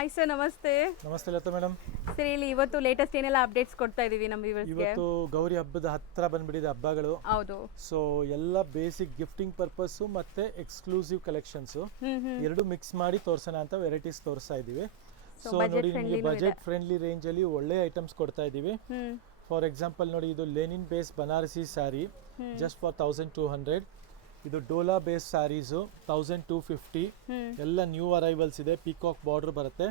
Hi sir, ನಮಸ್ತೆ. ನಮಸ್ತೆ Lata madam. Sir, ಇಲ್ಲಿ ಇವತ್ತು ಲೇಟೆಸ್ಟ್ ಏನೆಲ್ಲ ಅಪ್ಡೇಟ್ಸ್ ಕೊಡ್ತಾ ಇದೀವಿ ನಮ್ಮ ವ್ಯೂವರ್ಸ್ಗೆ. ಇವತ್ತು ಗೌರಿ ಹಬ್ಬದ ಹತ್ರ ಬಂದ್ಬಿಟ್ಟಿದೆ ಹಬ್ಬಗಳು. ಹೌದು. ಸೊ ಎಲ್ಲ ಬೇಸಿಕ್ ಗಿಫ್ಟಿಂಗ್ ಪರ್ಪಸ್ಸು ಮತ್ತೆ ಎಕ್ಸ್ಕ್ಲೂಸಿವ್ ಕಲೆಕ್ಷನ್ಸು ಎರಡು ಮಿಕ್ಸ್ ಮಾಡಿ ತೋರ್ಸೋಣ ಅಂತ ವೆರೈಟೀಸ್ ತೋರಿಸ್ತಾ ಇದ್ದೀವಿ. ಸೊ ನೋಡಿ, ನಿಮಗೆ ಬಜೆಟ್ ಫ್ರೆಂಡ್ಲಿ ರೇಂಜಲ್ಲಿ ಒಳ್ಳೆ ಐಟಮ್ಸ್ ಕೊಡ್ತಾ ಇದ್ದೀವಿ. ಫಾರ್ ಎಕ್ಸಾಂಪಲ್ ನೋಡಿ, ಇದು Lenin base Banarasi sari just for 1200. ಇದು ಡೋಲಾ ಬೇಸ್ ಸ್ಯಾರೀಸು 1250. ಎಲ್ಲ ನ್ಯೂ ಅರೈವಲ್ಸ್ ಇದೆ. ಪೀಕಾಕ್ ಬಾರ್ಡರ್ ಬರುತ್ತೆ.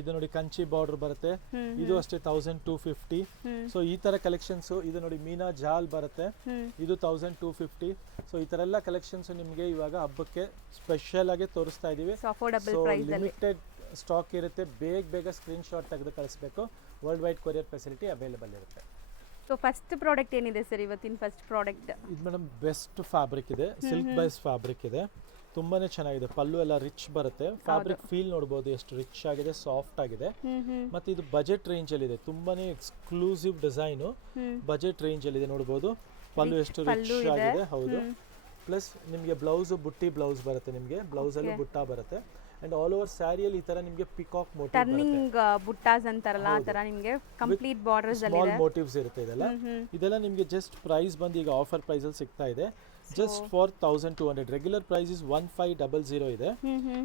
ಇದು ನೋಡಿ ಕಂಚಿ ಬಾರ್ಡರ್ ಬರುತ್ತೆ. ಇದು ಅಷ್ಟೇ 1250. ಸೊ ಈ ತರ ಕಲೆಕ್ಷನ್ಸ್. ಇದು ನೋಡಿ ಮೀನಾ ಜಾಲ್ ಬರುತ್ತೆ. ಇದು 1250. ಸೊ ಈ ತರ ಎಲ್ಲ ಕಲೆಕ್ಷನ್ಸ್ ನಿಮಗೆ ಇವಾಗ ಹಬ್ಬಕ್ಕೆ ಸ್ಪೆಷಲ್ ಆಗಿ ತೋರಿಸ್ತಾ ಇದೀವಿ. ಲಿಮಿಟೆಡ್ ಸ್ಟಾಕ್ ಇರುತ್ತೆ. ಬೇಗ ಸ್ಕ್ರೀನ್ ಶಾಟ್ ತೆಗೆದು ಕಳಿಸ್ಬೇಕು. World wide courier facility available ಇರುತ್ತೆ. ಸೊ ಫಸ್ಟ್ ಪ್ರಾಡಕ್ಟ್ ಏನಿದೆ ಸರ್ ಇವತ್ತಿನ ಫಸ್ಟ್ ಪ್ರಾಡಕ್ಟ್? ಇದು ಮೇಡಮ್ ಬೆಸ್ಟ್ ಫ್ಯಾಬ್ರಿಕ್ ಇದೆ. ಸಿಲ್ಕ್ ಬೇಸ್ ಫ್ಯಾಬ್ರಿಕ್ ಇದೆ. ತುಂಬಾನೇ ಚೆನ್ನಾಗಿದೆ. ಪಲ್ಲು ಎಲ್ಲ ರಿಚ್ ಬರುತ್ತೆ. ಫ್ಯಾಬ್ರಿಕ್ ಫೀಲ್ ನೋಡಬಹುದು ಎಷ್ಟು ರಿಚ್ ಆಗಿದೆ, ಸಾಫ್ಟ್ ಆಗಿದೆ. ಮತ್ತೆ ಇದು ಬಜೆಟ್ ರೇಂಜ್ ಅಲ್ಲಿ ಇದೆ. ತುಂಬಾನೇ ಎಕ್ಸ್ಕ್ಲೂಸಿವ್ ಡಿಸೈನ್ ಬಜೆಟ್ ರೇಂಜ್ ಅಲ್ಲಿ ಇದೆ. ನೋಡಬಹುದು ಪಲ್ಲು ಎಷ್ಟು ರಿಚ್ ಆಗಿದೆ. ಹೌದು. ಪ್ಲಸ್ ನಿಮಗೆ ಬ್ಲೌಸ್ ಬುಟ್ಟಿ ಬ್ಲೌಸ್ ಬರುತ್ತೆ. ನಿಮಗೆ ಬ್ಲೌಸ್ ಅಲ್ಲಿ ಬುಟ್ಟ ಬರುತ್ತೆ. ಅಂಡ್ ಆಲ್ ಓವರ್ ಸ್ಯಾರಿಯಲ್ಲಿ ಈ ತರ ನಿಮಗೆ ಪಿಕಾಕ್ ಮೋಟಿವ್ ಟರ್ನಿಂಗ್ ಬುಟ್ಟಾಸ್ ಅಂತಾರಲ್ಲ, ಆ ತರ ನಿಮಗೆ ಕಂಪ್ಲೀಟ್ ಬಾರ್ಡರ್ಸ್ ಅಲ್ಲಿ ಸ್ಮಾಲ್ ಮೋಟಿವ್ಸ್ ಇರುತ್ತೆ. ಇದೆಲ್ಲ ನಿಮಗೆ ಜಸ್ಟ್ ಪ್ರೈಸ್ ಬಂದು ಈಗ ಆಫರ್ ಪ್ರೈಸ್ ಅಲ್ಲಿ ಸಿಗ್ತಾ ಇದೆ. Just for 1200. Regular price is 1500 ಇದೆ.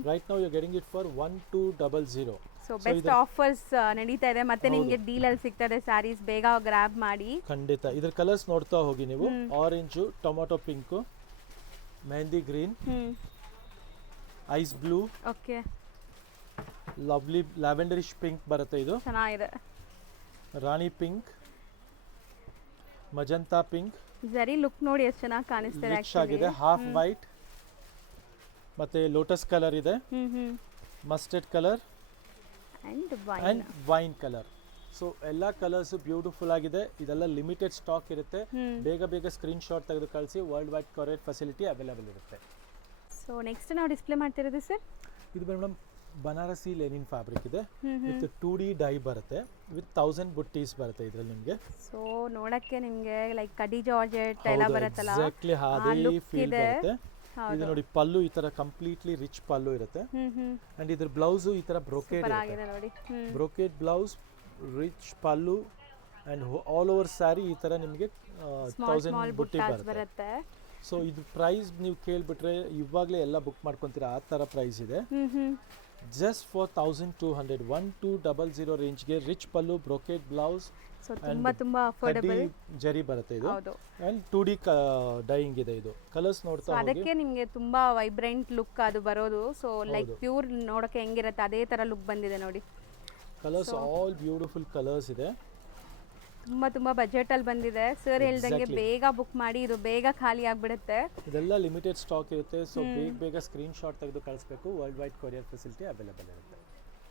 Right now you are getting it for 1200. So best offers ನಡೀತಾ ಇದೆ. ಮತ್ತೆ ನಿಮಗೆ ಡೀಲ್ ಅಲ್ಲಿ ಸಿಗ್ತದೆ ಸ್ಯಾರೀಸ್. ಬೇಗ ಗ್ರಾಬ್ ಮಾಡಿ. ಖಂಡಿತ. ಇದ್ರ ಕಲರ್ಸ್ ನೋಡ್ತಾ ಹೋಗಿ ನೀವು. Orange, tomato pink, mehndi green, ice blue, okay, lovely lavenderish pink ಬರುತ್ತೆ. ಇದು ಚೆನ್ನಾಗಿದೆ. Rani pink, magenta pink. Zari look ನೋಡಿ ಎಷ್ಟು ಚೆನ್ನಾಗಿ ಕಾಣಿಸ್ತಿದೆ. ರಿಚ್ ಆಗಿದೆ. ಹಾಫ್ ವೈಟ್, ಮತ್ತೆ ಲೋಟಸ್ ಕಲರ್ ಇದೆ, mustard colour and wine colour. So ಎಲ್ಲ ಕಲರ್ಸ್ ಬ್ಯೂಟಿಫುಲ್ ಆಗಿದೆ. ಇದೆಲ್ಲ ಲಿಮಿಟೆಡ್ ಸ್ಟಾಕ್ ಇರುತ್ತೆ. ಬೇಗ ಸ್ಕ್ರೀನ್ ಶಾಟ್ ತೆಗೆದು ಕಳಿಸಿ. World wide courier facility available ಇರುತ್ತೆ. ಸೊ ನೆಕ್ಸ್ಟ್ ನಾವು ಡಿಸ್ಪ್ಲೇ ಮಾಡ್ತಿರೋದು ಸರ್, ಇದು ಮೇಡಮ್ ಬನಾರಸಿ ಲೆನಿನ್ ಫ್ಯಾಬ್ರಿಕ್ ಇದೆ. ವಿತ್ 2D ಡೈ ಬರುತ್ತೆ. ವಿತ್ 1000 ಬುಟ್ಟೀಸ್ ಬರುತ್ತೆ ಇದರಲ್ಲಿ ನಿಮಗೆ. ಸೊ ನೋಡಕ್ಕೆ ನಿಮಗೆ ಲೈಕ್ ಕಡಿ ಜಾರ್ಜೆಟ್ ಎಲ್ಲ ಬರುತ್ತಲ್ಲ, ಎಕ್ಸಾಕ್ಟ್ಲಿ ಅದೇ ಫೀಲ್ ಬರುತ್ತೆ. ಇದು ನೋಡಿ ಪಲ್ಲು ಈ ತರ ಕಂಪ್ಲೀಟ್ಲಿ ರಿಚ್ ಪಲ್ಲು ಇರುತ್ತೆ. ಅಂಡ್ ಇದ್ರ ಬ್ಲೌಸ್ ಈ ತರ ಬ್ರೊಕೇಡ್ ನೋಡಿ. Brocade blouse, rich pallu and all over sari ಈ ತರ ನಿಮಗೆ 1000 ಬುಟ್ಟಿ ಬರುತ್ತೆ. ಸೊ ಇದು ಪ್ರೈಸ್ ನೀವು ಕೇಳ್ಬಿಟ್ರೆ ಇವಾಗಲೇ ಎಲ್ಲ ಬುಕ್ ಮಾಡ್ಕೊಂತೀರಾ. ಆ ಥರ ಪ್ರೈಸ್ ಇದೆ. Just for 1200. 1200 ರೇಂಜ್ಗೆ ರಿಚ್ ಪಲ್ಲು, ಬ್ರೊಕೇಡ್ ಬ್ಲೌಸ್, ತುಂಬಾ ಅಫೋರ್ಡಬಲ್ ಜರಿ ಬರುತ್ತೆ ಇದು. ಅಂಡ್ 2D ಡೈಯಿಂಗ್ ಇದೆ. ಇದು ಕಲರ್ಸ್ ನೋಡ್ತಾ ಹೋಗಿ. ಅದಕ್ಕೆ ನಿಮಗೆ ತುಂಬಾ ವೈಬ್ರೆಂಟ್ ಲುಕ್ ಅದು ಬರೋದು. ಸೊ ಲೈಕ್ ಪ್ಯೂರ್ ನೋಡಕ್ಕೆ ಹೆಂಗಿರುತ್ತೆ ಅದೇ ತರ ಲುಕ್ ಬಂದಿದೆ ನೋಡಿ. ಕಲರ್ಸ್ ಆಲ್ ಬ್ಯೂಟಿಫುಲ್ ಕಲರ್ಸ್ ಇದೆ. ತುಂಬಾ ಬಜೆಟ್ ಅಲ್ಲಿ ಬಂದಿದೆ. ಸರ್ ಹೇಳ್ದಂಗೆ ಬೇಗ ಬುಕ್ ಮಾಡಿ, ಇದು ಬೇಗ ಖಾಲಿ ಆಗ್ಬಿಡುತ್ತೆ. ಇದೆಲ್ಲ ಲಿಮಿಟೆಡ್ ಸ್ಟಾಕ್ ಇರುತ್ತೆ. ಸೊ ಬೇಗ ಸ್ಕ್ರೀನ್ ಶಾಟ್ ತೆಗೆದು ಕಳಿಸ್ಬೇಕು. World wide courier facility available ಇರುತ್ತೆ.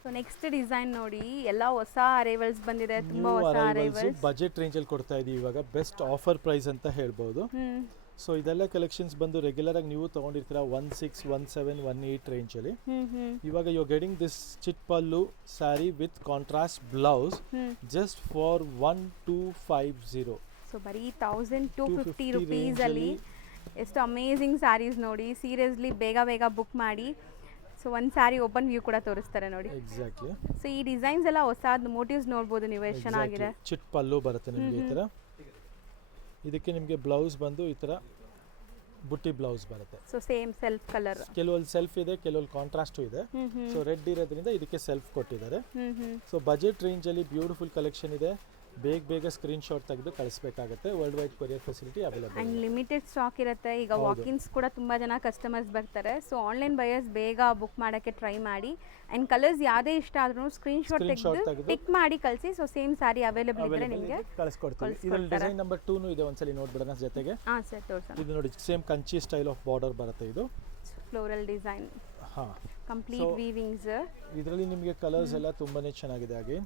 ಸೊ ನೆಕ್ಸ್ಟ್ ಡಿಸೈನ್ ನೋಡಿ, ಎಲ್ಲ ಹೊಸ ಅರೈವಲ್ಸ್ ಬಂದಿದೆ. ತುಂಬಾ ಹೊಸ ಅರೈವಲ್ಸ್ ಬಜೆಟ್ ರೇಂಜ್ ಅಲ್ಲಿ ಕೊಡ್ತಾ ಇದೀವಿ ಇವಾಗ. ಬೆಸ್ಟ್ ಆಫರ್ ಪ್ರೈಸ್ ಅಂತ ಹೇಳ್ಬೋದು. ಸೊ ಇದೆಲ್ಲ ಕಲೆಕ್ಷನ್ಸ್ ಬಂದು ರೆಗ್ಯುಲರ್ ಆಗಿ ನೀವು ತಗೊಂಡಿರ್ತೀರಾ 16, 17, 18 ರೇಂಜ್ ಅಲ್ಲಿ. ಇವಾಗ you are getting this chit pallu sari with contrast blouse just for 1250. So ಬರೀ 1250 ರುಪೀಸ್ ಅಲ್ಲಿ ಎಷ್ಟು ಅಮೇಜಿಂಗ್ ಸ್ಯಾರೀಸ್ ನೋಡಿ. ಸೀರಿಯಸ್ಲಿ ಬೇಗ ಬುಕ್ ಮಾಡಿ. ಸೊ ಒಂದು ಸ್ಯಾರಿ ಓಪನ್ ವ್ಯೂ ಕೂಡ ತೋರಿಸ್ತಾರೆ ನೋಡಿ. ಎಕ್ಸಾಕ್ಟ್ಲಿ. ಸೊ ಈ ಡಿಸೈನ್ಸ್ ಎಲ್ಲ ಹೊಸದು ಮೋಟಿವ್ಸ್ ನೋಡ್ಬೋದು ನೀವು, ಎಷ್ಟು ಚೆನ್ನಾಗಿದೆ. ಚಿಟ್ ಪಲ್ಲು ಬರುತ್ತೆ ನಿಮಗೆ ಈ ತರ. ಇದಕ್ಕೆ ನಿಮಗೆ ಬ್ಲೌಸ್ ಬಂದು ಈ ತರ ಬುಟ್ಟಿ ಬ್ಲೌಸ್ ಬರುತ್ತೆ. So same self colour. ಕೆಲವೊಂದು ಸೆಲ್ಫ್ ಇದೆ, ಕೆಲವೊಂದು ಕಾಂಟ್ರಾಸ್ಟ್ ಇದೆ. ಸೊ ರೆಡ್ ಇರೋದ್ರಿಂದ ಇದಕ್ಕೆ ಸೆಲ್ಫ್ ಕೊಟ್ಟಿದ್ದಾರೆ. ಸೊ ಬಜೆಟ್ ರೇಂಜ್ ಅಲ್ಲಿ ಬ್ಯೂಟಿಫುಲ್ ಕಲೆಕ್ಷನ್ ಇದೆ. ಬೇಗ ಸ್ಕ್ರೀನ್ ಶಾಟ್ ತೆಗೆದು ಕಳಿಸಬೇಕಾಗುತ್ತೆ. Worldwide courier facility available. And limited stock ಇರುತ್ತೆ. ಈಗ ವಾಕಿನ್ಸ್ ಕೂಡ ತುಂಬಾ ಜನ ಕಸ್ಟಮರ್ಸ್ ಬರ್ತಾರೆ. ಸೊ ಆನ್ಲೈನ್ ಬಯರ್ಸ್ ಬೇಗ ಬುಕ್ ಮಾಡೋಕ್ಕೆ ಟ್ರೈ ಮಾಡಿ. ಅಂಡ್ ಕಲರ್ಸ್ ಯಾವುದೇ ಇಷ್ಟ ಆದ್ರೂ ಸ್ಕ್ರೀನ್ ಶಾಟ್ ತೆಗೆದು ಟಿಕ್ ಮಾಡಿ ಕಳಿಸಿ. ಸೊ ಸೇಮ್ ಸಾರಿ ಅವೈಲೇಬಲ್ ಇದ್ರೆ ನಿಮಗೆ ಕಳಿಸ್ಕೊಡ್ತೀವಿ. ಇದರಲ್ಲಿ ಡಿಸೈನ್ ನಂಬರ್ 2 ಇದೆ. ಒಂದ್ಸಲಿ ನೋಡ್ಬಿಡೋಣ ಜೊತೆಗೆ. ಸರ್ ತೋರಿಸೋಣ. ಇದು ನೋಡಿ same Kanchi style of border ಬರುತ್ತೆ. ಇದು ಫ್ಲೋರಲ್ ಡಿಸೈನ್, ಕಂಪ್ಲೀಟ್ ವೀವಿಂಗ್ಸ್. ಇದರಲ್ಲಿ ನಿಮಗೆ ಕಲರ್ಸ್ ಎಲ್ಲ ತುಂಬಾನೇ ಚೆನ್ನಾಗಿದೆ. ಹಾಗೆ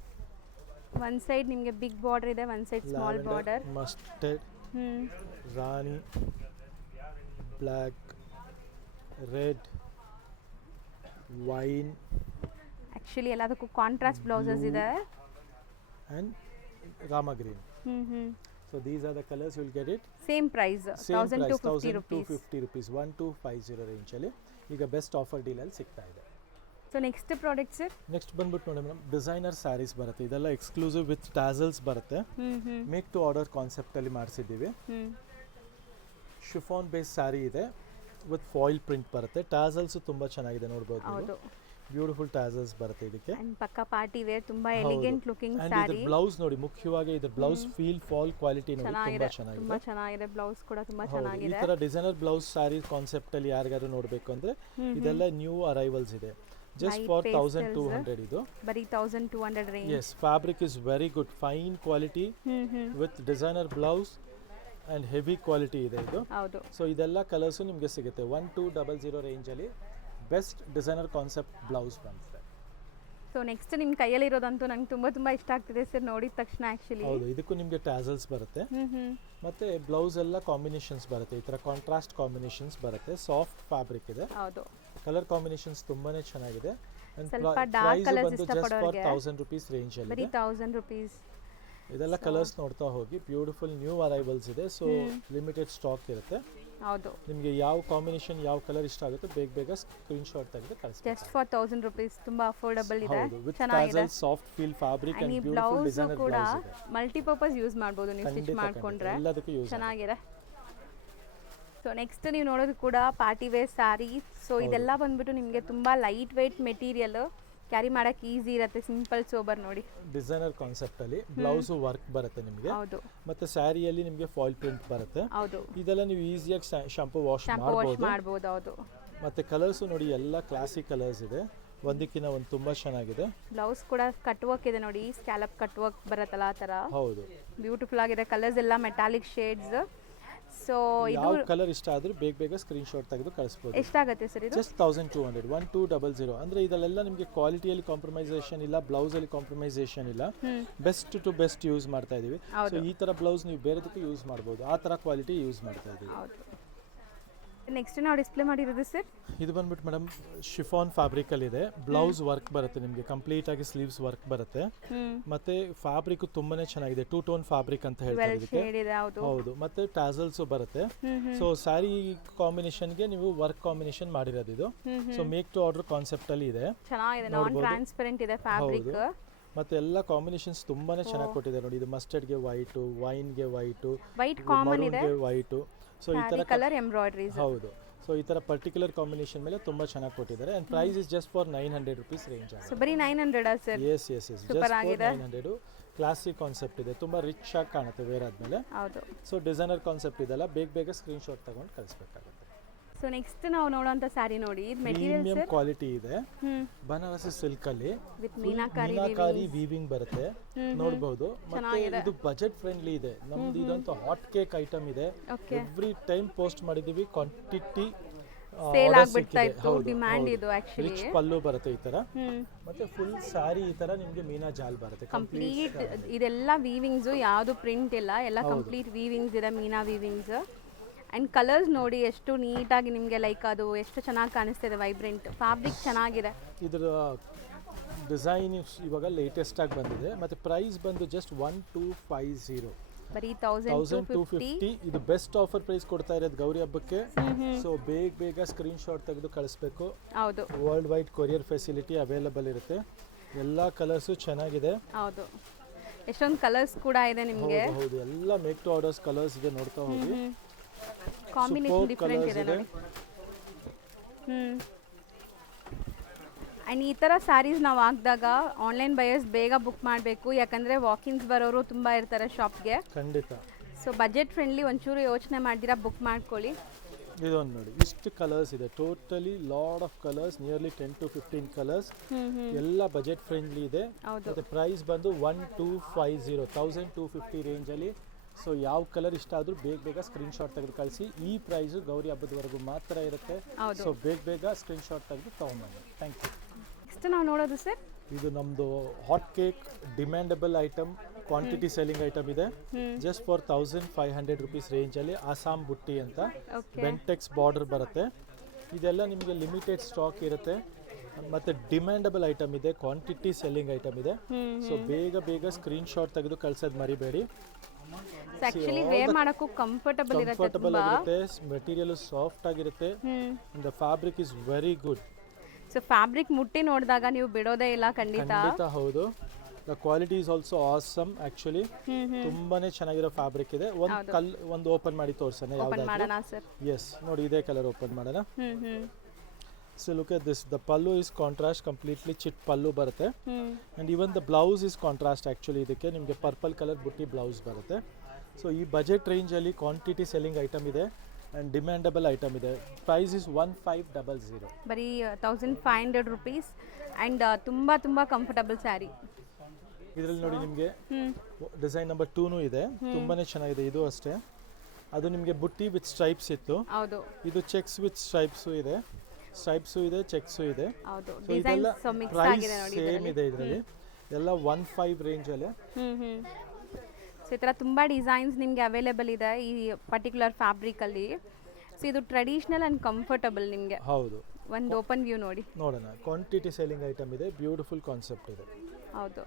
ಒನ್ ಸೈಡ್ ನಿಮಗೆ ಬಿಗ್ ಬಾರ್ಡರ್ ಇದೆ, one side small border. Mustard, rani, black, red, wine. Actually ಎಲ್ಲದಕ್ಕೂ ಕಾಂಟ್ರಾಸ್ಟ್ ಬ್ಲೌಸಸ್ ಇದೆ. And rama green. So these are the colors, you will get it. Same price, 1250 rupees. 1250 rupees, 1250 range ಅಲ್ಲಿ ಈಗ best offer deal ಅಲ್ಲಿ ಸಿಗ್ತಾ ಇದೆ. So next product sir. Next ಬಂದ್ಬಿಟ್ಟು ನೋಡಿ madam designer saris ಬರುತ್ತೆ. ಇದೆಲ್ಲ ಎಕ್ಸ್ಕ್ಲೂಸಿವ್ ವಿತ್ ಟ್ಯಾಸಲ್ಸ್ ಬರುತ್ತೆ. ಮೇಕ್ ಟು ಆರ್ಡರ್ ಕಾನ್ಸೆಪ್ಟ್ ಅಲ್ಲಿ ಮಾಡಿಸಿದ್ದೀವಿ. ಶಿಫಾನ್ ಬೇಸ್ ಸ್ಯಾರಿ ಇದೆ ವಿತ್ ಫಾಯಿಲ್ ಪ್ರಿಂಟ್ ಬರುತ್ತೆ. ಟ್ಯಾಸಲ್ಸ್ ತುಂಬಾ ಚೆನ್ನಾಗಿದೆ ನೋಡಬಹುದು. ಹೌದು, ಬ್ಯೂಟಿಫುಲ್ ಟ್ಯಾಸಲ್ಸ್ ಬರುತ್ತೆ ಇದಕ್ಕೆ. ಅಂಡ್ ಪಕ್ಕ ಪಾರ್ಟಿ ವೇರ್ ತುಂಬಾ ಎಲಿಗೆಂಟ್ ಲುಕಿಂಗ್ ಅಂಡ್ ಸ್ಯಾರಿ. ಇದ್ರ ಬ್ಲೌಸ್ ನೋಡಿ, ಮುಖ್ಯವಾಗಿ ಇದ್ರ ಬ್ಲೌಸ್ ಫೀಲ್ ಫಾಲ್ ಕ್ವಾಲಿಟಿ ನೋಡಿ ತುಂಬಾ ಚೆನ್ನಾಗಿದೆ. ತುಂಬಾ ಚೆನ್ನಾಗಿದೆ ಬ್ಲೌಸ್ ಕೂಡ ತುಂಬಾ ಈ ಚೆನ್ನಾಗಿದೆ. ತರ ಡಿಸೈನರ್ ಬ್ಲೌಸ್ ಸ್ಯಾರಿ ಕಾನ್ಸೆಪ್ಟ್ ಅಲ್ಲಿ ಯಾರಿಗಾದ್ರೂ ನೋಡಬೇಕು ಅಂದ್ರೆ ಇದೆಲ್ಲ ನ್ಯೂ ಅರೈವಲ್ಸ್ ಇದೆ. ಜಸ್ಟ್ ಫಾರ್ 1200 ಇದು. ಬರೀ 1200 range. Yes, fabric is very good, fine quality with designer blouse and heavy quality ಇದೆ ಇದು. ಹೌದು. ಸೊ ಇದೆಲ್ಲ ಕಲರ್ಸ್ ನಿಮಗೆ ಸಿಗುತ್ತೆ 1200 ರೇಂಜ್ ಅಲ್ಲಿ. ಬೆಸ್ಟ್ ಡಿಸೈನರ್ ಕಾನ್ಸೆಪ್ಟ್ ಬ್ಲೌಸ್ ಬಂದಿದೆ. ಸೊ ನೆಕ್ಸ್ಟ್ ನಿಮ್ಮ ಕೈಯಲ್ಲಿ ಇರೋದಂತೂ ನಂಗೆ ತುಂಬಾ ಇಷ್ಟ ಆಗ್ತಿದೆ ಸರ್ ನೋಡಿದ ತಕ್ಷಣ ಆಕ್ಚುಲಿ. ಹೌದು, ಇದಕ್ಕೂ ನಿಮಗೆ ಟ್ಯಾಸಲ್ಸ್ ಬರುತ್ತೆ. ಮತ್ತೆ ಬ್ಲೌಸ್ ಎಲ್ಲ ಕಾಂಬಿನೇಷನ್ಸ್ ಬರುತ್ತೆ. ಈ ತರ ಕಾಂಟ್ರಾಸ್ಟ್ ಕಾಂಬಿನೇಷನ್ಸ್ ಬರುತ್ತೆ. ಸಾಫ್ಟ್ ಫ್ಯಾಬ್ರಿಕ್ ಇದೆ. ಹೌದು. ಕಲರ್ ಕಾಂಬಿನೇಷನ್ಸ್ ತುಂಬಾನೇ ಚೆನ್ನಾಗಿದೆ. ಸ್ವಲ್ಪ ಡಾರ್ಕ್ ಕಲರ್ಸ್ ಇಷ್ಟಪಡೋರಿಗೆ 1000 ರೂಪೀಸ್ ರೇಂಜ್ ಅಲ್ಲಿ ಬರೀ 1000 ರೂಪೀಸ್. ಇದೆಲ್ಲ ಕಲರ್ಸ್ ನೋಡ್ತಾ ಹೋಗಿ. ಬ್ಯೂಟಿಫುಲ್ ನ್ಯೂ ಅರೈವಲ್ಸ್ ಇದೆ. ಸೊ ಲಿಮಿಟೆಡ್ ಸ್ಟಾಕ್ ಇರುತ್ತೆ. ಹೌದು. ನಿಮಗೆ ಯಾವ ಕಾಂಬಿನೇಷನ್ ಯಾವ ಕಲರ್ ಇಷ್ಟ ಆಗುತ್ತೆ ಬೇಗ ಸ್ಕ್ರೀನ್ ಶಾಟ್ ತೆಗೆದು ಕಳಿಸಿ. Just for 1000 rupees. ತುಂಬಾ ಅಫೋರ್ಡಬಲ್ ಇದೆ. ಚೆನ್ನಾಗಿದೆ. Soft feel fabric and beautiful designer ಕೂಡ ಬ್ಲೌಸ್ ಇದೆ. ಮಲ್ಟಿಪರ್ಪಸ್ ಯೂಸ್ ಮಾಡಬಹುದು ನೀವು ಸ್ಟಿಚ್ ಮಾಡ್ಕೊಂಡ್ರೆ. ಎಲ್ಲದಕ್ಕೂ ಯೂಸ್ ಚೆನ್ನಾಗಿದೆ. ಸೊ ನೆಕ್ಸ್ಟ್ ನೀವು ನೋಡೋದು ಕೂಡ ಪಾರ್ಟಿ ವೇರ್ ಸ್ಯಾರಿ. ಸೊ ಇದೆಲ್ಲ ಬಂದ್ಬಿಟ್ಟು ನಿಮಗೆ ತುಂಬಾ ಲೈಟ್ ವೆಯ್ಟ್ ಮೆಟೀರಿಯಲ್, ಕ್ಯಾರಿ ಮಾಡಕ್ಕೆ ಈಸಿ ಇರುತ್ತೆ. ಸಿಂಪಲ್ ಸೋಬರ್ ನೋಡಿ. ಡಿಸೈನರ್ ಕಾನ್ಸೆಪ್ಟ್ ಅಲ್ಲಿ ಬ್ಲೌಸ್ ವರ್ಕ್ ಬರುತ್ತೆ ನಿಮಗೆ. ಹೌದು. ಮತ್ತೆ ಸ್ಯಾರಿಯಲ್ಲಿ ನಿಮಗೆ ಫಾಯಿಲ್ ಪ್ರಿಂಟ್ ಬರುತ್ತೆ. ಹೌದು. ಇದೆಲ್ಲ ನೀವು ಈಸಿಯಾಗಿ ಶಾಂಪೂ ವಾಶ್ ಮಾಡಬಹುದು. ಹೌದು. ಮತ್ತೆ ಕಲರ್ಸ್ ನೋಡಿ, ಎಲ್ಲ ಕ್ಲಾಸಿಕ್ ಕಲರ್ಸ್ ಇದೆ. ಒಂದಕ್ಕಿಂತ ಒಂದು ತುಂಬಾ ಚೆನ್ನಾಗಿದೆ. ಬ್ಲೌಸ್ ಕೂಡ ಕಟ್ ವರ್ಕ್ ಇದೆ ನೋಡಿ, ಸ್ಕ್ಯಾಲಪ್ ಕಟ್ ವರ್ಕ್ ಬರುತ್ತಲ್ಲ ಆ ತರ. ಹೌದು, ಬ್ಯೂಟಿಫುಲ್ ಆಗಿದೆ. ಕಲರ್ಸ್ ಎಲ್ಲ ಮೆಟಾಲಿಕ್ ಶೇಡ್ಸ್. ಸೊ ಇದು ಯಾವ ಕಲರ್ ಇಷ್ಟ ಆದ್ರೂ ಬೇಗ ಸ್ಕ್ರೀನ್ ಶಾಟ್ ತೆಗೆದು ಕಳಿಸಬಹುದು. ಎಷ್ಟಾಗುತ್ತೆ ಸರ್ ಇದು? ಜಸ್ಟ್ 1200 1200. ಅಂದ್ರೆ ಇದೆಲ್ಲ ನಿಮಗೆ ಕ್ವಾಲಿಟಿಯಲ್ಲಿ ಕಾಂಪ್ರಮೈಸೇಷನ್ ಇಲ್ಲ, ಬ್ಲೌಸ್ ಅಲ್ಲಿ ಕಾಂಪ್ರಮೈಸೇಷನ್ ಇಲ್ಲ. ಬೆಸ್ಟ್ ಟು ಬೆಸ್ಟ್ ಯೂಸ್ ಮಾಡ್ತಾ ಇದೀವಿ. ಸೊ ಈ ತರ ಬ್ಲೌಸ್ ನೀವು ಬೇರೆದಕ್ಕೂ ಯೂಸ್ ಮಾಡಬಹುದು. ಆ ತರ ಕ್ವಾಲಿಟಿ ಯೂಸ್ ಮಾಡ್ತಾ ಇದೀವಿ. ನೆಕ್ಸ್ಟ್ ನಾವು ಡಿಸ್ಪ್ಲೇ ಮಾಡಿರೋದು ಸರ್, ಇದು ಬಂದ್ಬಿಟ್ಟು ಮೇಡಮ್ ಶಿಫಾನ್ ಫ್ಯಾಬ್ರಿಕ್ ಅಲ್ಲಿ ಇದೆ. ಬ್ಲೌಸ್ ವರ್ಕ್ ಬರುತ್ತೆ ನಿಮಗೆ, ಕಂಪ್ಲೀಟ್ ಆಗಿ ಸ್ಲೀವ್ಸ್ ವರ್ಕ್ ಬರುತ್ತೆ. ಮತ್ತೆ ಫ್ಯಾಬ್ರಿಕ್ ತುಂಬಾನೇ ಚೆನ್ನಾಗಿದೆ. 2 ಟೋನ್ ಫ್ಯಾಬ್ರಿಕ್ ಅಂತ ಹೇಳ್ತಾರೆ ಇದಕ್ಕೆ. ಹೌದು. ಮತ್ತೆ ಟ್ಯಾಸಲ್ಸ್ ಬರುತ್ತೆ. ಸೊ ಸ್ಯಾರಿ ಕಾಂಬಿನೇಷನ್ ಗೆ ನೀವು ವರ್ಕ್ ಕಾಂಬಿನೇಷನ್ ಮಾಡಿರೋದು ಇದು. So make to order concept ಅಲ್ಲಿ ಇದೆ. ಚೆನ್ನಾಗಿದೆ. ನಾನ್ ಟ್ರಾನ್ಸ್ಪರೆಂಟ್ ಇದೆ ಫ್ಯಾಬ್ರಿಕ್. ಮತ್ತೆ ಎಲ್ಲ ಕಾಂಬಿನೇಷನ್ಸ್ ತುಂಬಾನೇ ಚೆನ್ನಾಗಿ ಕೊಟ್ಟಿದ್ದಾರೆ ನೋಡಿ. ಇದು ಮಸ್ಟರ್ಡ್ ಗೆ ವೈಟ್, ವೈನ್ ಗೆ ವೈಟ್ ಕಾಮನ್ ಇದೆ, ವೈಟ್. ಸೊ ಈ ತರ ಕಲರ್ ಎಂಬ್ರಾಯ್ಡರೀಸ್. ಹೌದು. ಸೊ ಈ ತರ ಪರ್ಟಿಕ್ಯುಲರ್ ಕಾಂಬಿನೇಷನ್ ಮೇಲೆ ತುಂಬಾ ಚೆನ್ನಾಗಿ ಕೊಟ್ಟಿದ್ದಾರೆ. And price is just for 900 rupees range. So ಬರೀ 900 sir? Yes just for 900. Classic concept ಇದೆ. ತುಂಬಾ ರಿಚ್ ಆಗಿ ಕಾಣುತ್ತೆ ವೇರ್ ಆದ್ಮೇಲೆ. ಹೌದು. ಸೊ ಡಿಸೈನರ್ ಕಾನ್ಸೆಪ್ಟ್ ಇದೆಲ್ಲ ಬೇಗ ಸ್ಕ್ರೀನ್ ಶಾಟ್ ತಗೊಂಡು ಕಳಿಸಬೇಕಾಗುತ್ತೆ. ಸೊ ನೆಕ್ಸ್ಟ್ ನಾವು ನೋಡುವಂತ ಸ್ಯಾರಿ ನೋಡಿ, ಇದು ಮೆಟೀರಿಯಲ್ ಪ್ರೀಮಿಯಂ ಕ್ವಾಲಿಟಿ ಇದೆ. ಬನಾರಸಿ ಸಿಲ್ಕ್ ಅಲ್ಲಿ ವಿತ್ ಮೀನಾಕಾರಿ ವೀವಿಂಗ್ ಬರುತ್ತೆ ನೋಡಬಹುದು. ಮತ್ತೆ ಇದು ಬಜೆಟ್ ಫ್ರೆಂಡ್ಲಿ ಇದೆ. ನಮ್ದು ಇದಂತೂ ಹಾಟ್ ಕೇಕ್ ಐಟಮ್ ಇದೆ. ಎವ್ರಿ ಟೈಮ್ ಪೋಸ್ಟ್ ಮಾಡಿದೀವಿ. ಕ್ವಾಂಟಿಟಿ ಸೇಲ್ ಆಗ್ಬಿಡ್ತಾ ಇತ್ತು. ಡಿಮ್ಯಾಂಡ್ ಇದು ಆಕ್ಚುಲಿ. ರಿಚ್ ಪಲ್ಲು ಬರುತ್ತೆ ಈ ತರ. ಮತ್ತೆ ಫುಲ್ ಸಾರಿ ಈ ತರ ನಿಮಗೆ ಮೀನಾ ಜಾಲ್ ಬರುತ್ತೆ. ಕಂಪ್ಲೀಟ್ ಇದೆಲ್ಲ ವೀವಿಂಗ್ಸ್, ಯಾವುದು ಪ್ರಿಂಟ್ ಇಲ್ಲ, ಎಲ್ಲ ಕಂಪ್ಲೀಟ್ ವೀವಿಂಗ್ಸ್ ಇದೆ, ಮೀನಾ ವೀವಿಂಗ್ಸ್. ಆ್ಯಂಡ್ ಕಲರ್ಸ್ ನೋಡಿ ಎಷ್ಟು ನೀಟಾಗಿ ನಿಮಗೆ ಲೈಕ್ ಅದು ಎಷ್ಟು ಚೆನ್ನಾಗಿ ಕಾಣಿಸ್ತಿದೆ. ವೈಬ್ರೆಂಟ್ ಫ್ಯಾಬ್ರಿಕ್ ಚೆನ್ನಾಗಿದೆ. ಇದರ ಡಿಸೈನ್ ಇವಾಗ ಲೇಟೆಸ್ಟ್ ಆಗಿ ಬಂದಿದೆ. ಮತ್ತೆ ಪ್ರೈಸ್ ಬಂದು ಜಸ್ಟ್ 1250. ಬರೀ 1250. ಇದು ಬೆಸ್ಟ್ ಆಫರ್ ಪ್ರೈಸ್ ಕೊಡ್ತಾ ಇರೋದು ಗೌರಿ ಹಬ್ಬಕ್ಕೆ. ಸೊ ಬೇಗ ಸ್ಕ್ರೀನ್ ಶಾಟ್ ತೆಗೆದು ಕಳಿಸ್ಬೇಕು. ಹೌದು. World wide courier facility available ಇರುತ್ತೆ. ಎಲ್ಲ ಕಲರ್ಸು ಚೆನ್ನಾಗಿದೆ. ಹೌದು. ಎಷ್ಟೊಂದು ಕಲರ್ಸ್ ಕೂಡ ಇದೆ ನಿಮಗೆ. ಹೌದು, ಎಲ್ಲ ಮೇಕ್ ಟು ಆರ್ಡರ್ಸ್ ಕಲರ್ಸ್ ಇದೆ. ನೋಡ್ತಾ ಹೋಗಿ. ಕಾಂಬಿನೇಷನ್ ಡಿಫರೆಂಟ್ ಇದೆ ನೋಡಿ. ಆ್ಯಂಡ್ ಈ ಥರ ಸ್ಯಾರೀಸ್ ನಾವು ಹಾಕಿದಾಗ ಆನ್ಲೈನ್ ಬಯರ್ಸ್ ಬೇಗ ಬುಕ್ ಮಾಡಬೇಕು, ಯಾಕಂದರೆ ವಾಕಿನ್ಸ್ ಬರೋರು ತುಂಬ ಇರ್ತಾರೆ ಶಾಪ್ಗೆ. ಖಂಡಿತ. ಸೊ ಬಜೆಟ್ ಫ್ರೆಂಡ್ಲಿ, ಒಂಚೂರು ಯೋಚನೆ ಮಾಡ್ದಿರಾ ಬುಕ್ ಮಾಡ್ಕೊಳ್ಳಿ. ಇದೊಂದು ನೋಡಿ, ಇಷ್ಟು ಕಲರ್ಸ್ ಇದೆ. Totally lot of colours, nearly 10 to 15 colours. ಎಲ್ಲ ಬಜೆಟ್ ಫ್ರೆಂಡ್ಲಿ ಇದೆ. ಮತ್ತೆ ಪ್ರೈಸ್ ಬಂದು 1250 ರೇಂಜಲ್ಲಿ. ಸೊ ಯಾವ ಕಲರ್ ಇಷ್ಟ ಆದರೂ ಬೇಗ ಸ್ಕ್ರೀನ್ ಶಾಟ್ ತೆಗೆದು ಕಳಿಸಿ. ಈ ಪ್ರೈಸು ಗೌರಿ ಹಬ್ಬದವರೆಗೂ ಮಾತ್ರ ಇರುತ್ತೆ. ಸೊ ಬೇಗ ಸ್ಕ್ರೀನ್ ಶಾಟ್ ತೆಗೆದು ತೊಗೊಂಡ್ಬನ್ನಿ. Thank you. ನೆಕ್ಸ್ಟ್ ನಾವು ನೋಡೋದು ಸರ್, ಇದು ನಮ್ಮದು hot cake demandable item, quantity selling item ಇದೆ. ಜಸ್ಟ್ ಫಾರ್ 1500 ರೂಪೀಸ್ ರೇಂಜಲ್ಲಿ. ಆಸಾಮ್ ಬುಟ್ಟಿ ಅಂತ ಬೆಂಟೆಕ್ಸ್ ಬಾರ್ಡರ್ ಬರುತ್ತೆ. ಇದೆಲ್ಲ ನಿಮಗೆ ಲಿಮಿಟೆಡ್ ಸ್ಟಾಕ್ ಇರುತ್ತೆ. ಮತ್ತೆ ಡಿಮ್ಯಾಂಡಬಲ್ ಐಟಮ್ ಇದೆ, ಕ್ವಾಂಟಿಟಿ ಸೆಲ್ಲಿಂಗ್ ಐಟಮ್ ಇದೆ. ಸೊ ಬೇಗ ಸ್ಕ್ರೀನ್ ಶಾಟ್ ತೆಗೆದು ಕಳ್ಸೋದು ಮರಿಬೇಡಿ. ಆಕ್ಚುಲಿ ವೇರ್ ಮಾಡಕ್ಕೂ ಕಂಫರ್ಟಬಲ್ ಆಗಿರುತ್ತೆ. ಮೆಟೀರಿಯಲ್ ಸಾಫ್ಟ್ ಆಗಿರುತ್ತೆ. The fabric is very good. So fabric ಮುಟ್ಟಿ ನೋಡಿದಾಗ ನೀವು ಬಿಡೋದೇ ಇಲ್ಲ ಖಂಡಿತ. ಖಂಡಿತ ಹೌದು. The quality is also awesome actually. ತುಂಬಾನೇ ಚೆನ್ನಾಗಿರೋ ಫ್ಯಾಬ್ರಿಕ್ ಇದೆ. ಒಂದು ಓಪನ್ ಮಾಡಿ ತೋರ್ಸೋಣ ಓಪನ್ ಮಾಡೋಣ ಸರ್. ಎಸ್ ನೋಡಿ, ಇದೇ ಕಲರ್ ಓಪನ್ ಮಾಡೋಣ. So look at this, the pallu is contrast, completely chit pallu ಬರುತ್ತೆ. And even the blouse is contrast actually. ಇದಕ್ಕೆ ನಿಮಗೆ ಪರ್ಪಲ್ ಕಲರ್ ಬುಟ್ಟಿ ಬ್ಲೌಸ್ ಬರುತ್ತೆ. ಸೊ ಈ ಬಜೆಟ್ ರೇಂಜಲ್ಲಿ ಕ್ವಾಂಟಿಟಿ ಸೆಲ್ಲಿಂಗ್ ಐಟಮ್ ಇದೆ ಆ್ಯಂಡ್ ಡಿಮ್ಯಾಂಡಬಲ್ ಐಟಮ್ ಇದೆ. ಪ್ರೈಸ್ ಇಸ್ 1500, ಬರೀ 1500 ರುಪೀಸ್ ಆ್ಯಂಡ್ ತುಂಬ ಕಂಫರ್ಟಬಲ್ ಸ್ಯಾರಿ. ಇದರಲ್ಲಿ ನೋಡಿ ನಿಮಗೆ ಡಿಸೈನ್ ನಂಬರ್ 2 ಇದೆ, ತುಂಬಾನೇ ಚೆನ್ನಾಗಿದೆ. ಇದು ಅಷ್ಟೇ, ಅದು ನಿಮಗೆ ಬುಟ್ಟಿ ವಿತ್ ಸ್ಟ್ರೈಪ್ಸ್ ಇತ್ತು. ಹೌದು, ಇದು ಚೆಕ್ಸ್ ವಿತ್ ಸ್ಟ್ರೈಪ್ಸು ಇದೆ, ಇದೆ, ಚೆಕ್ಸು ಇದೆ. ಹೌದು, ಸೊ ಇದೆಲ್ಲ ಪ್ರೈಸ್ ಸೇಮ್ ಇದೆ. ಇದರಲ್ಲಿ ಎಲ್ಲ 15 ರೇಂಜಲ್ಲಿ. ಸೊ ಈ ಥರ ತುಂಬ ಡಿಸೈನ್ಸ್ ನಿಮಗೆ ಅವೈಲೇಬಲ್ ಇದೆ ಈ ಪರ್ಟಿಕ್ಯುಲರ್ ಫ್ಯಾಬ್ರಿಕಲ್ಲಿ. ಸೊ ಇದು ಟ್ರೆಡಿಷ್ನಲ್ ಆ್ಯಂಡ್ ಕಂಫರ್ಟಬಲ್ ನಿಮಗೆ. ಹೌದು, ಒಂದು ಓಪನ್ ವ್ಯೂ ನೋಡಿ. ನೋಡೋಣ, ಕ್ವಾಂಟಿಟಿ ಸೆಲ್ಲಿಂಗ್ ಐಟಮ್ ಇದೆ, ಬ್ಯೂಟಿಫುಲ್ ಕಾನ್ಸೆಪ್ಟ್ ಇದೆ. ಹೌದು.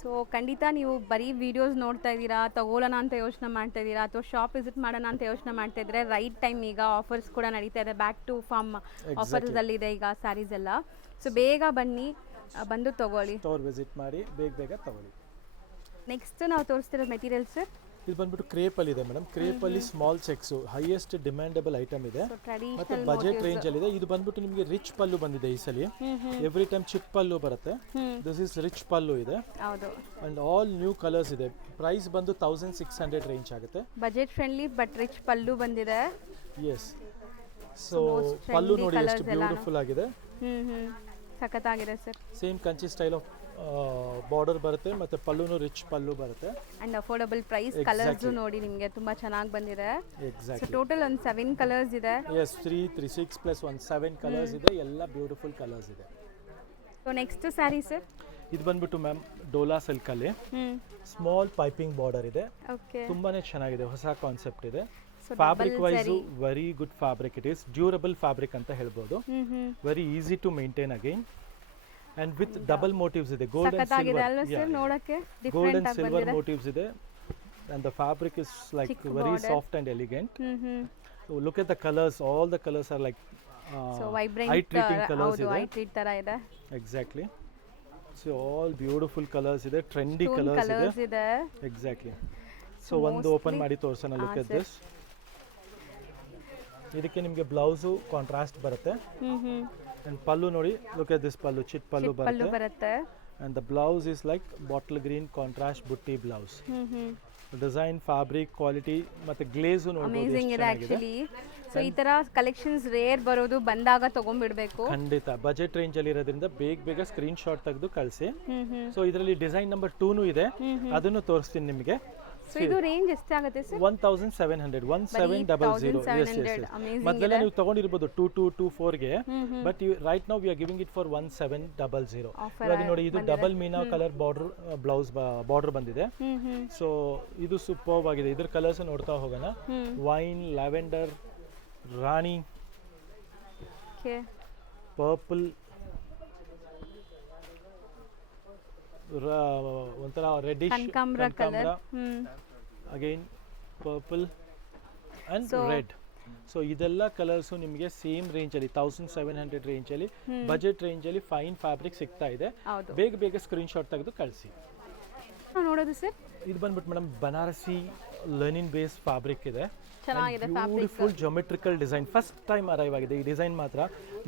ಸೊ ಖಂಡಿತ ನೀವು ಬರೀ ವೀಡಿಯೋಸ್ ನೋಡ್ತಾ ಇದ್ದೀರಾ, ತಗೊಳ್ಳೋಣ ಅಂತ ಯೋಚನೆ ಮಾಡ್ತಾ ಇದ್ದೀರಾ, ಅಥವಾ ಶಾಪ್ ವಿಸಿಟ್ ಮಾಡೋಣ ಅಂತ ಯೋಚನೆ ಮಾಡ್ತಾ ಇದ್ರೆ ರೈಟ್ ಟೈಮ್. ಈಗ ಆಫರ್ಸ್ ಕೂಡ ನಡೀತಾ ಇದೆ, ಬ್ಯಾಕ್ ಟು ಫಾರ್ಮ್ ಆಫರ್ಸಲ್ಲಿದೆ ಈಗ ಸ್ಯಾರೀಸ್ ಎಲ್ಲ. ಸೊ ಬೇಗ ಬನ್ನಿ, ಬಂದು ತಗೊಳ್ಳಿ, ಸ್ಟೋರ್ ವಿಸಿಟ್ ಮಾಡಿ, ಬೇಗ ತಗೊಳ್ಳಿ. ನೆಕ್ಸ್ಟ್ ನಾವು ತೋರಿಸ್ತಿರೋ ಮೆಟೀರಿಯಲ್ ಸರ್, ಇದು ಬಂದ್ಬಿಟ್ಟು ಕ್ರೇಪಲ್ಲಿ ಇದೆ ಮೇಡಮ್. ಕ್ರೇಪಲ್ಲಿ small checks, highest demandable item ಇದೆ ಮತ್ತೆ ಬಜೆಟ್ ರೇಂಜ್ ಅಲ್ಲಿ ಇದೆ. ಇದು ಬಂದ್ಬಿಟ್ಟು ನಿಮಗೆ ರಿಚ್ ಪಲ್ಲು ಬಂದಿದೆ ಈ ಸಲ. ಎವ್ರಿ ಟೈಮ್ ಚಿಟ್ ಪಲ್ಲು ಬರುತ್ತೆ. ದಿಸ್ ಇಸ್ ರಿಚ್ ಪಲ್ಲು ಇದೆ. ಹೌದು, ಅಂಡ್ ಆಲ್ ನ್ಯೂ ಕಲರ್ಸ್ ಇದೆ. ಪ್ರೈಸ್ ಬಂದು 1600 ರೇಂಜ್ ಆಗುತ್ತೆ. ಬಜೆಟ್ ಫ್ರೆಂಡ್ಲಿ ಬಟ್ ರಿಚ್ ಪಲ್ಲು ಬಂದಿದೆ. ಎಸ್, ಸೊ ಪಲ್ಲು ನೋಡಿ ಎಷ್ಟು ಬ್ಯೂಟಿಫುಲ್ ಆಗಿದೆ. ಸಖತ್ತಾಗಿದೆ sir. Same Kanchi style of border ಬರುತ್ತೆ ಮತ್ತೆ ಪಲ್ಲುನು ರಿಚ್ ಪಲ್ಲು ಬರುತ್ತೆ ಅಂಡ್ ಅಫೋರ್ಡಬಲ್ ಪ್ರೈಸ್. ಕಲರ್ಸ್ ನೋಡಿ ನಿಮಗೆ ತುಂಬಾ ಚೆನ್ನಾಗಿ ಬಂದಿದೆ. ಎಕ್ಸಾಕ್ಟ್ಲಿ. ಟೋಟಲ್ ಒಂದು 7 ಕಲರ್ಸ್ ಇದೆ. ಎಸ್, 3 6 ಪ್ಲಸ್ 1 7 ಕಲರ್ಸ್ ಇದೆ. ಎಲ್ಲ ಬ್ಯೂಟಿಫುಲ್ ಕಲರ್ಸ್ ಇದೆ. ಸೊ ನೆಕ್ಸ್ಟ್ ಸ್ಯಾರಿ ಸರ್, ಇದು ಬಂದ್ಬಿಟ್ಟು ಮ್ಯಾಮ್ ಡೋಲಾ ಸಿಲ್ಕ್ ಅಲ್ಲಿ ಸ್ಮಾಲ್ ಪೈಪಿಂಗ್ ಬಾರ್ಡರ್ ಇದೆ. ಓಕೆ, ತುಂಬಾನೇ ಚೆನ್ನಾಗಿದೆ, ಹೊಸ ಕಾನ್ಸೆಪ್ಟ್ ಇದೆ. Fabric wise very good fabric. It is durable fabric ಅಂತ ಹೇಳ್ಬೋದು. Very easy to maintain again and with double motifs ಇದೆ. gold and silver ನೋಡಕ್ಕೆ gold and silver motifs ಇದೆ and the fabric is like very soft and elegant. So look at the colors, all the colors are like so vibrant, eye treating colors ಇದೆ. eye treat ತರ ಇದೆ. Exactly. So all beautiful colors ಇದೆ, trendy colors ಇದೆ. Exactly. So ಒಂದು open ಮಾಡಿ ತೋರಿಸೋಣ. look at this. ಇದಕ್ಕೆ ನಿಮಗೆ ಬ್ಲೌಸು ಕಾಂಟ್ರಾಸ್ಟ್ ಬರುತ್ತೆ. And pallu nodi, look at this pallu, chit pallu ಬರುತ್ತೆ. And the blouse is like bottle green contrast butti blouse. Design, fabric, quality ಮತ್ತೆ glaze ನೋಡಬಹುದು. Amazing ಇದೆ ಆಕ್ಚುಲಿ. ಸೊ ಈ ತರ collections rare ಬರೋದು, ಬಂದಾಗ ತಗೊಂಡ್ಬಿಡ್ಬೇಕು. ಖಂಡಿತ ಬಜೆಟ್ ರೇಂಜ್ ಅಲ್ಲಿ ಇರೋದ್ರಿಂದ ಬೇಗ ಸ್ಕ್ರೀನ್ ಶಾಟ್ ತೆಗೆದು ಕಳಿಸಿ. ಸೊ ಇದರಲ್ಲಿ ಡಿಸೈನ್ ನಂಬರ್ 2 ಇದೆ, ಅದನ್ನು ತೋರಿಸ್ತೀನಿ ನಿಮಗೆ. ಸೊ ಇದು ರೇಂಜ್ ಎಷ್ಟಾಗುತ್ತೆ ಸರ್? 1700, 1700. ಮೊದಲೆಲ್ಲ ನೀವು ತಗೊಂಡಿರಬಹುದು 2224 ಗೆ, but right now we are giving it for 1700. ಇವಾಗ ನೋಡಿ, ಇದು ಡಬಲ್ ಮೀನಾ ಕಲರ್ ಬಾರ್ಡರ್ ಬ್ಲೌಸ್ ಬಾರ್ಡರ್ ಬಂದಿದೆ. ಸೊ ಇದು ಸೂಪರ್ಬ್ ಆಗಿದೆ. ಇದ್ರ ಕಲರ್ಸ್ ನೋಡ್ತಾ ಹೋಗೋಣ. ವೈನ್, ಲ್ಯಾವೆಂಡರ್, ರಾಣಿ, ಪರ್ಪಲ್, ಒಂಥರ ರೆಡ್ಡಿಶ್ ಕನಕಾಂಬರ, again purple and red. So ಇದೆಲ್ಲ ಕಲರ್ಸು ನಿಮಗೆ ಸೇಮ್ ರೇಂಜಲ್ಲಿ 1700 ರೇಂಜಲ್ಲಿ ಬಜೆಟ್ ರೇಂಜಲ್ಲಿ ಫೈನ್ ಫ್ಯಾಬ್ರಿಕ್ ಸಿಗ್ತಾ ಇದೆ. ಬೇಗ ಸ್ಕ್ರೀನ್ ಶಾಟ್ ತೆಗೆದು ಕಳಿಸಿ. ನೋಡೋದು ಸರ್, ಇದು ಬಂದ್ಬಿಟ್ಟು madam Banarasi Lenin base fabric ಇದೆ. ಚೆನ್ನಾಗಿದೆ fabric, beautiful geometrical design. First time arrive ಆಗಿದೆ ಈ ಡಿಸೈನ್. ಮಾತ್ರ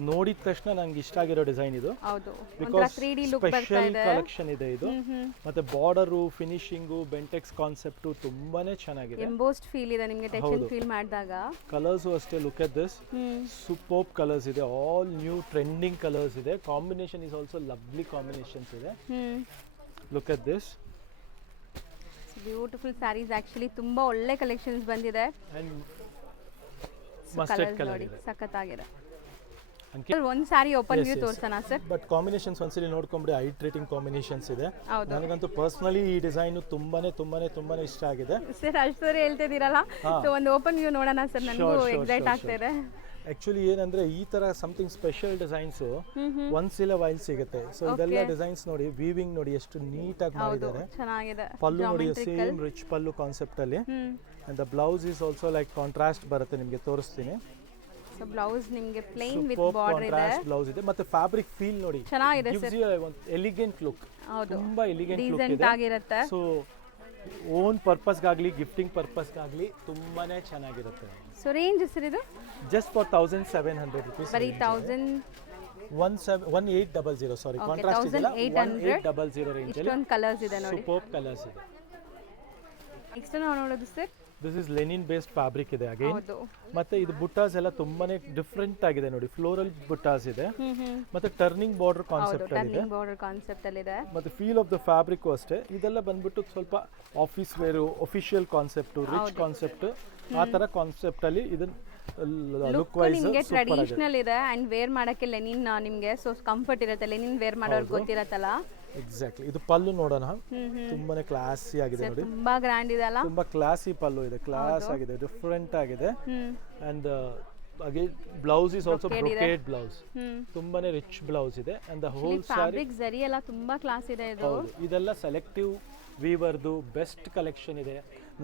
ನೋಡಿದ ತಕ್ಷಣ ನಂಗೆ ಇಷ್ಟ ಆಗಿರೋ ಡಿಸೈನ್ ಇದು. ಹೌದು, ಬಿಕಾಸ್ ಸ್ಪೆಷಲ್ ಕಲೆಕ್ಷನ್ ಇದೆ ಇದು. ಮತ್ತೆ ಬಾರ್ಡರು, ಫಿನಿಶಿಂಗು, ಬೆಂಟೆಕ್ಸ್ ಕಾನ್ಸೆಪ್ಟ್ ತುಂಬಾನೇ ಚೆನ್ನಾಗಿದೆ. ಎಂಬೋಸ್ಡ್ ಫೀಲ್ ಇದೆ ನಿಮಗೆ ಟೆಕ್ಸ್ಚರ್ ಫೀಲ್ ಮಾಡಿದಾಗ. ಕಲರ್ಸ್ ಅಷ್ಟೇ, look at this, superb colours ಇದೆ. ಆಲ್ ನ್ಯೂ ಟ್ರೆಂಡಿಂಗ್ ಕಲರ್ಸ್ ಇದೆ. Combination is also lovely combinations ಇದೆ. Look at this, beautiful saris. Actually ತುಂಬಾ ಒಳ್ಳೆ ಕಲೆಕ್ಷನ್ಸ್ ಬಂದಿದೆ. ಮಸ್ಟರ್ಡ್ ಕಲರ್ ಇದೆ, ಸಖತ್ತಾಗಿದೆ. ಒಂದು ಸ್ಯಾರಿ ಓಪನ್ ವ್ಯೂ ತೋರಿಸೋಣ ಸರ್. ಬಟ್ ಕಾಂಬಿನೇಷನ್ಸ್ ಒಂದ್ಸಲಿ ನೋಡ್ಕೊಂಡ್ರೆ ಐ ಟ್ರೀಟಿಂಗ್ ಕಾಂಬಿನೇಷನ್ಸ್ ಇದೆ. ನನಗಂತೂ ಪರ್ಸನಲಿ ಈ ಡಿಸೈನ್ ತುಂಬಾನೇ ಇಷ್ಟ ಆಗಿದೆ ಸರ್. ಅಷ್ಟು ಹೇಳ್ತಿದ್ದೀರಲ್ಲ, ಸೊ ಒಂದು ಓಪನ್ ವ್ಯೂ ನೋಡೋಣ ಸರ್. ನನಗೂ ಎಕ್ಸೈಟ್ ಆಗ್ತಾ ಇದೆ. ಆಕ್ಚುಲಿ ಏನಂದ್ರೆ ಈ ತರ ಸಮಥಿಂಗ್ ಸ್ಪೆಷಲ್ ಡಿಸೈನ್ಸ್ ಒನ್ಸ್ ಇಲ್ಲ ವೈಲ್ ಸಿಗುತ್ತೆ. ಸೊ ಇದೆಲ್ಲ ಡಿಸೈನ್ಸ್ ನೋಡಿ, ವೀವಿಂಗ್ ನೋಡಿ ಎಷ್ಟು ನೀಟಾಗಿ ಮಾಡಿದ್ದಾರೆ. ಚೆನ್ನಾಗಿದೆ. ಪಲ್ಲು ನೋಡಿ, ಸೇಮ್ ರಿಚ್ ಪಲ್ಲು ಕಾನ್ಸೆಪ್ಟ್ ಅಲ್ಲಿ. And the blouse is also like contrast ಬರುತ್ತೆ. ನಿಮಗೆ ತೋರಿಸ್ತೀನಿ. ಸೊ ಬ್ಲೌಸ್ ನಿಮಗೆ ಪ್ಲೇನ್ ವಿತ್ ಸೂಪರ್ ಬಾರ್ಡರ್ ಇದೆ, ಕಾಂಟ್ರಾಸ್ಟ್ ಬ್ಲೌಸ್ ಇದೆ ಮತ್ತೆ ಫ್ಯಾಬ್ರಿಕ್ ಫೀಲ್ ನೋಡಿ ಚೆನ್ನಾಗಿದೆ gives you ಒಂದು ಎಲಿಗೆಂಟ್ ಲುಕ್, ಹೌದು ತುಂಬಾ ಎಲಿಗೆಂಟ್ ಲುಕ್ ಡೀಸೆಂಟ್ ಇದೆ. ಆಗಿರುತ್ತೆ. ಸೊ ಓನ್ ಪರ್ಪಸ್ಗಾಗಲಿ ಗಿಫ್ಟಿಂಗ್ ಪರ್ಪಸ್ಗಾಗಲಿ ತುಂಬಾನೇ ಚೆನ್ನಾಗಿರುತ್ತೆ. ಸೊ ರೇಂಜ್ ಸರ್ ಇದು ಜಸ್ಟ್ ಫಾರ್ 1700 rupees, ಬರೀ 1000 1800, ಸಾರಿ Okay, ಕಾಂಟ್ರಾಸ್ಟ್ ಇದೆಲ್ಲ 1800 1800 ರೇಂಜ್ ಅಲ್ಲಿ ಇಷ್ಟೊಂದು ಕಲರ್ಸ್ ಇದೆ ನೋಡಿ. ಸೂಪರ್ ಕಲರ್ಸ್ ಇದೆ. ನೆಕ್ಸ್ಟ್ ನಾವು ನೋಡೋದು sir, this is Lenin based fabric ಇದೆ ಅಗೈನ್. ಹೌದು ಮತ್ತೆ ಇದು ಬುಟ್ಟಾಸ್ ಎಲ್ಲ ತುಂಬಾನೇ ಡಿಫ್ರೆಂಟ್ ಆಗಿದೆ ನೋಡಿ, ಫ್ಲೋರಲ್ ಬುಟ್ಟಾಸ್ ಇದೆ ಹ್ಮ್ ಮತ್ತೆ ಟರ್ನಿಂಗ್ ಬಾರ್ಡರ್ ಹೌದು ಕಾನ್ಸೆಪ್ಟ್ ಅಲ್ಲಿ ಇದೆ. ಟರ್ನಿಂಗ್ ಬಾರ್ಡರ್ ಕಾನ್ಸೆಪ್ಟ್ ಅಲ್ಲಿ ಇದೆ. ಮತ್ತೆ ಫೀಲ್ ಆಫ್ ದ ಫ್ಯಾಬ್ರಿಕ್ ಅಷ್ಟೇ. ಇದೆಲ್ಲ ಬಂದ್ಬಿಟ್ಟು ಸ್ವಲ್ಪ office wear, official concept, rich concept, ಆ ತರ ಕಾನ್ಸೆಪ್ಟ್ ಅಲ್ಲಿ ಇದನ್ನ ಲುಕ್ ಲುಕ್ ವೈಸ್ ನಿಮಗೆ ಸೂಪರ್ ಆಗಿದೆ. ಟ್ರೆಡಿಷನಲ್ ಇದೆ ಅಂಡ್ ವೇರ್ ಮಾಡಕ್ಕೆ ಲೆನಿನ್ ನಿಮಗೆ ಸೊ ಕಂಫರ್ಟ್ ಇರುತ್ತೆ. ಲೆನಿನ್ ವೇರ್ ಮಾಡೋರ್ಗೆ ಗೊತ್ತಿರತ್ತಲ್ಲ. ಎಕ್ಸಾಕ್ಟ್ಲಿ. ಇದು ಪಲ್ಲು ನೋಡೋಣ, ತುಂಬಾನೇ ಕ್ಲಾಸಿ ಆಗಿದೆ ನೋಡಿ, ತುಂಬಾ ಗ್ರ್ಯಾಂಡ್ ಇದೆ ಅಲ್ಲ. ತುಂಬಾ ಕ್ಲಾಸಿ ಪಲ್ಲು ಇದೆ, ಕ್ಲಾಸ್ ಆಗಿದೆ, ಡಿಫ್ರೆಂಟ್ ಆಗಿದೆ. And again blouse is also brocade blouse, ತುಂಬಾನೇ ರಿಚ್ ಬ್ಲೌಸ್ ಇದೆ. And the whole sari fabric ಜರಿ ಎಲ್ಲ ತುಂಬಾ ಕ್ಲಾಸ್ ಇದೆ ಇದು. ಹೌದು, ಇದೆಲ್ಲ ಸೆಲೆಕ್ಟಿವ್ ವೀವರ್ದು ಬೆಸ್ಟ್ ಕಲೆಕ್ಷನ್ ಇದೆ.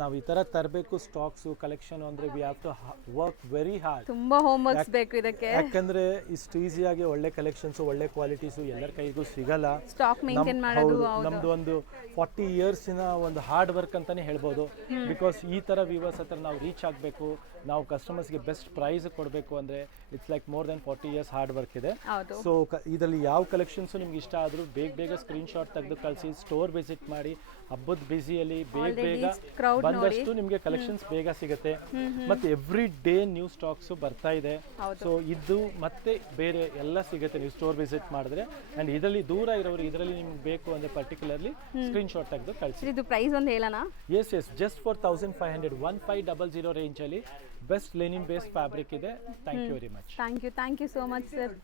ನಾವು ಈ ತರ ತರಬೇಕು ಸ್ಟಾಕ್ಸು ಕಲೆಕ್ಷನ್ ಅಂದ್ರೆ we have to work very hard. ತುಂಬಾ ಹೋಮ್ ವರ್ಕ್ಸ್ ಬೇಕು ಇದಕ್ಕೆ. ಯಾಕಂದ್ರೆ ಇಷ್ಟು ಈಸಿಯಾಗಿ ಒಳ್ಳೆ ಕಲೆಕ್ಷನ್ಸ್, ಒಳ್ಳೆ ಕ್ವಾಲಿಟೀಸು ಎಲ್ಲರ ಕೈಗೂ ಸಿಗಲ್ಲ. ಸ್ಟಾಕ್ ಮೇಂಟೈನ್ ಮಾಡೋದು. ನಮ್ದು ಒಂದು 40 ಇಯರ್ಸಿನ ಒಂದು ಹಾರ್ಡ್ ವರ್ಕ್ ಅಂತಾನೆ ಹೇಳ್ಬೋದು. ಬಿಕಾಸ್ ಈ ತರ ವ್ಯೂವರ್ಸ್ ಹತ್ರ ನಾವು ರೀಚ್ ಆಗಬೇಕು, ನಾವು ಕಸ್ಟಮರ್ಸ್ಗೆ ಬೆಸ್ಟ್ ಪ್ರೈಸ್ ಕೊಡಬೇಕು ಅಂದ್ರೆ it's like more than 40 years hard work ಇದೆ. ಹೌದು. ಸೊ ಇದರಲ್ಲಿ ಯಾವ ಕಲೆಕ್ಷನ್ಸ್ ನಿಮ್ಗೆ ಇಷ್ಟ ಆದ್ರೂ ಬೇಗ ಸ್ಕ್ರೀನ್ ಶಾಟ್ ತೆಗೆದು ಕಳಿಸಿ, ಸ್ಟೋರ್ ವಿಸಿಟ್ ಮಾಡಿ. ಹಬ್ಬದ ಬಿಸಿಯಲ್ಲಿ ಬೇಗ ಬಂದಷ್ಟು ನಿಮಗೆ ಕಲೆಕ್ಷನ್ಸ್ ಬೇಗ ಸಿಗುತ್ತೆ. ಮತ್ತೆ ಎವ್ರಿ ಡೇ ನ್ಯೂ ಸ್ಟಾಕ್ಸ್ ಬರ್ತಾ ಇದೆ. ಸೊ ಇದು ಮತ್ತೆ ಬೇರೆ ಎಲ್ಲ ಸಿಗುತ್ತೆ ನೀವು ಸ್ಟೋರ್ ವಿಸಿಟ್ ಮಾಡಿದ್ರೆ. ಅಂಡ್ ಇದರಲ್ಲಿ ದೂರ ಇರೋರು ಇದರಲ್ಲಿ ನಿಮ್ಗೆ ಬೇಕು ಅಂದ್ರೆ ಪರ್ಟಿಕ್ಯುಲರ್ಲಿ ಸ್ಕ್ರೀನ್ ಶಾಟ್ ತೆಗೆದು ಕಳಿಸಿ. ಇದು ಪ್ರೈಸ್ ಒಂದು ಹೇಳೋಣ. ಎಸ್ ಜಸ್ಟ್ ಫಾರ್ 1500, 1500 ರೇಂಜ್ ಅಲ್ಲಿ ಬೆಸ್ಟ್ ಲೆನಿನ್ ಬೇಸ್ಡ್ ಫ್ಯಾಬ್ರಿಕ್ ಇದೆ. Thank you very much. Thank you so much sir.